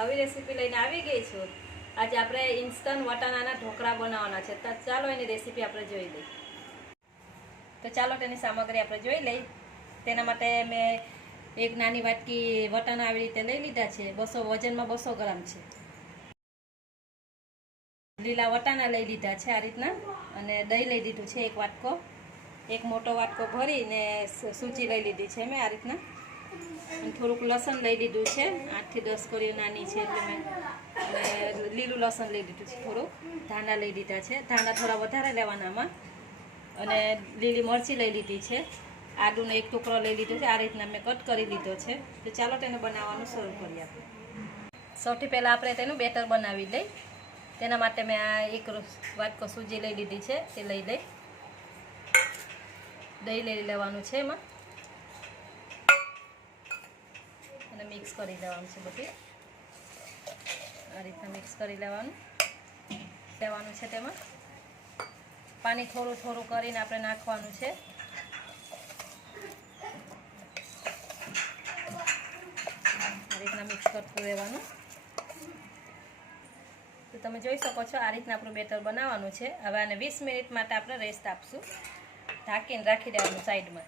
નવી રેસીપી લઈને આવી ગઈ છું। આજે આપણે ઇન્સ્ટન્ટ વટાણાના ઢોકળા બનાવવાના છે, તો ચાલો એની રેસીપી આપણે જોઈ લઈએ। તો ચાલો તેની સામગ્રી આપણે જોઈ લઈએ। તેના માટે મેં એક નાની વાટકી વટાણા આવી રીતે લઈ લીધા છે। 200 વજનમાં 200 ગ્રામ છે। લીલા વટાણા લઈ લીધા છે આ રીતના, અને દહીં લઈ લીધું છે એક વાટકો, એક મોટો વાટકો ભરીને સૂજી લઈ લીધી છે મેં આ રીતના, અને થોડુંક લસણ લઈ લીધું છે, 8 થી 10 કળી નાની છે એટલે મેં, અને લીલું લસણ લઈ લીધું છે થોડુંક, ધાણા લઈ લીધા છે, ધાણા થોડા વધારે લેવાના આમાં, અને લીલી મરચી લઈ લીધી છે, આદુનો એક ટુકડો લઈ લીધો છે, આ રીતના મેં કટ કરી લીધો છે। તો ચાલો તેને બનાવવાનું શરૂ કરીએ આપણે। સૌથી પહેલાં આપણે તેનું બેટર બનાવી લઈએ। તેના માટે મેં આ એક વાટકો સૂજી લઈ લીધી છે, તે લઈ લઈ, દહીં લઈ લેવાનું છે એમાં, અને મિક્સ કરી દેવાનું છે બધું આ રીતના મિક્સ કરી લેવાનું છે। તેમાં પાણી થોડું થોડું કરીને આપણે નાખવાનું છે। આ રીતના મિક્સ કરતું રહેવાનું। તો તમે જોઈ શકો છો આ રીતના આપણું બેટર બનાવવાનું છે। હવે આને 20 મિનિટ માટે આપણે રેસ્ટ આપશું, ઢાંકીને રાખી દેવાનું સાઈડમાં।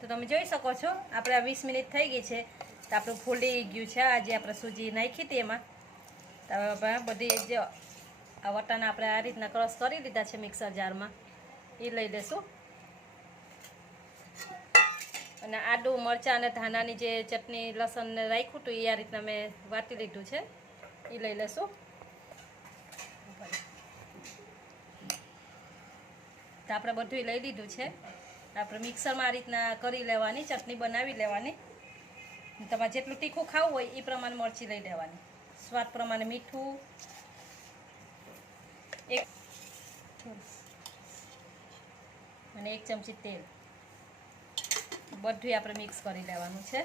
તો તમે જોઈ શકો છો આપણે આ 20 મિનિટ થઈ ગઈ છે, તો આપણું ફૂલી ગયું છે। આજે આપણે સૂજી નાખી હતી એમાં, તો બધી જે આ વટાણા આપણે આ રીતના ક્રશ કરી લીધા છે મિક્સર જારમાં, એ લઈ લેશું, અને આદુ મરચાં અને ધાણાની જે ચટણી લસણ રાખ્યું હતું એ આ રીતના મેં વાટી લીધું છે, એ લઈ લેશું। તો આપણે બધું લઈ લીધું છે। આપણે મિક્સરમાં આ રીતના કરી લેવાની, ચટણી બનાવી લેવાની। તમારે જેટલું તીખું ખાવું હોય એ પ્રમાણે મરચી લઈ લેવાની, સ્વાદ પ્રમાણે મીઠું, અને 1 ચમચી તેલ, બધું આપણે મિક્સ કરી લેવાનું છે।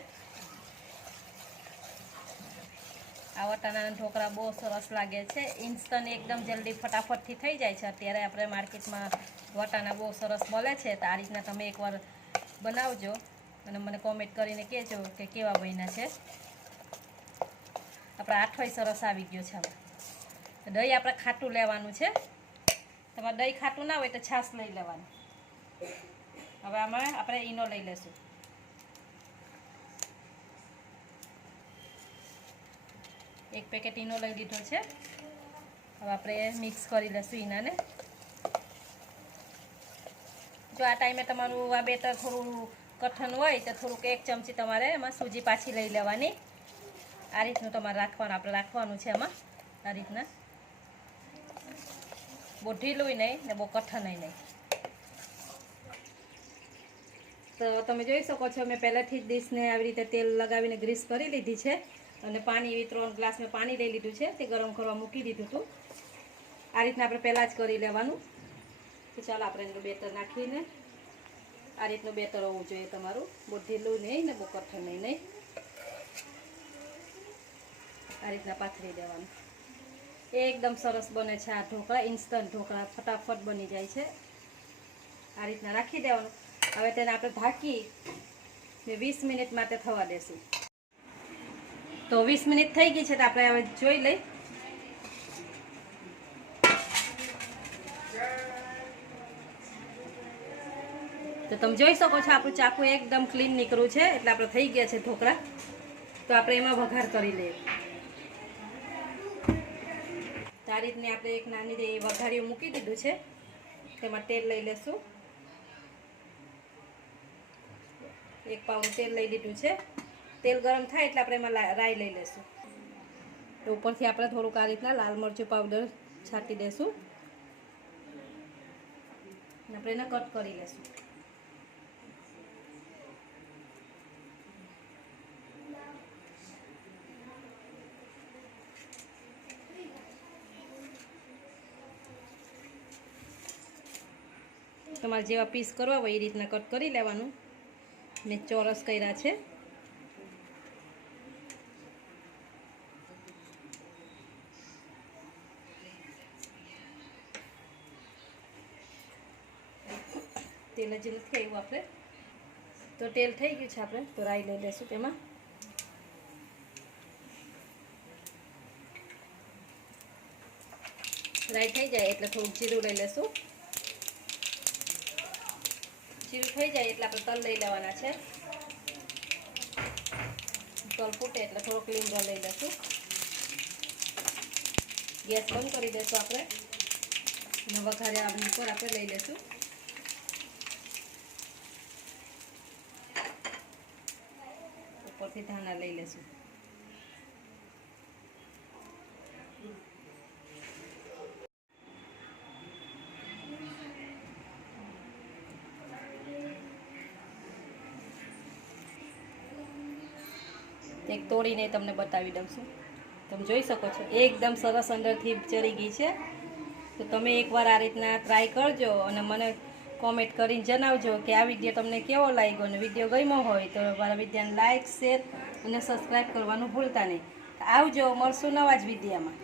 આ વટાણાના ઢોકળા બહુ સરસ લાગે છે, ઇન્સ્ટન્ટ એકદમ જલ્દી ફટાફટથી થઈ જાય છે। અત્યારે આપણે માર્કેટમાં વટાણા બહુ સરસ મળે છે, તો આ રીતના તમે એકવાર બનાવજો અને મને કોમેન્ટ કરીને કહેજો કે કેવા બન્યા છે। આપણે આઠોય સરસ આવી ગયો છે। હવે દહીં આપણે ખાટું લેવાનું છે, તમારે દહીં ખાટું ના હોય તો છાશ લઈ લેવાની। હવે આમાં આપણે ઈનો લઈ લેશું, એક પેકેટ ઈનો લઈ લીધો છે। હવે આપણે મિક્સ કરી લઈશું ઈનાને। જો આ ટાઈમે તમારું આ બેટર થોડું કઠણ હોય તો થોડુંક 1 ચમચી તમારે એમાં સૂજી પાછી લઈ લેવાની। આ રીતનું તમારે આપણે રાખવાનું છે એમાં, આ રીતના, બહુ ઢીલું નહીં ને બહુ કઠણ નહીં। તો તમે જોઈ શકો છો મેં પહેલાંથી જ ડીશને આવી રીતે તેલ લગાવીને ગ્રીસ કરી લીધી છે, અને પાણી એવી 3 ગ્લાસ મેં પાણી લઈ લીધું છે, તે ગરમ કરવા મૂકી દીધું હતું। આ રીતના આપણે પહેલાં જ કરી લેવાનું। તો ચાલો આપણે એનું બેટર નાખીને, આ રીતનું બેટર હોવું જોઈએ તમારું, બહુ ઢીલું નહીં ને બહુ કઠણ નહીં, આ રીતના પાથરી દેવાનું। એકદમ સરસ બને છે આ ઢોકળા, ઇન્સ્ટન્ટ ઢોકળા ફટાફટ બની જાય છે। આ રીતના રાખી દેવાનું। હવે તેને આપણે ઢાંકી 20 મિનિટ માટે થવા દેશું। તો 20 મિનિટ થઈ ગઈ છે, તો આપણે હવે જોઈ લઈ। તો તમે જોઈ શકો છો આપણું ચાકુ એકદમ ક્લીન નીકળ્યું છે, એટલે આપણે થઈ ગયા છે ઢોકળા। તો આપણે એમાં વઘાર કરી લઈએ। તો આ રીતની આપણે એક નાની જે વઘારીઓ મૂકી દીધું છે, તેમાં તેલ લઈ લેશું, 1 પાઉન્ડ તેલ લઈ લીધું છે। તેલ ગરમ થાય એટલે આપણે એમાં રાઈ લઈ લેશું। તો ઉપરથી આપણે થોડુંક આ રીતના લાલ મરચું પાવડર છાંટી દેશું, અને આપણે એને કટ કરી લેશું। તમારે જેવા પીસ કરવા હોય એ રીતના કટ કરી લેવાનું। મેં ચોરસ કર્યા છે। તેલ જ નથી આવ્યું આપણે, તો તેલ થઈ ગયું છે, આપણે તો રાઈ લઈ લેશું તેમાં। ફ્રાય થઈ જાય એટલે થોડુંક જીરું લઈ લેશું. જીરું થઈ જાય એટલે આપણે તલ લઈ લેવાના છે. તલ ફૂટે એટલે થોડોક લીમડો લઈ લેશું. ગેસ બંધ કરી દેશું આપણે અને વઘાર્યા આંબલી પર આપણે લઈ લેશું. ઉપરથી ધાણા લઈ લેશું. એક તોડીને તમને બતાવી દઉં છું. તમે જોઈ શકો છો એકદમ સરસ અંદરથી ચરી ગઈ છે. તો તમે એકવાર આ રીતના ટ્રાય કરજો અને મને કોમેન્ટ કરીને જણાવજો કે આ વિડીયો તમને કેવો લાગ્યો. અને વિડીયો ગમ્યો હોય તો મારા વિડીયોને લાઇક, શેર અને સબસ્ક્રાઈબ કરવાનું ભૂલતા નહીં. આવજો, મળશું નવા જ વિડીયોમાં.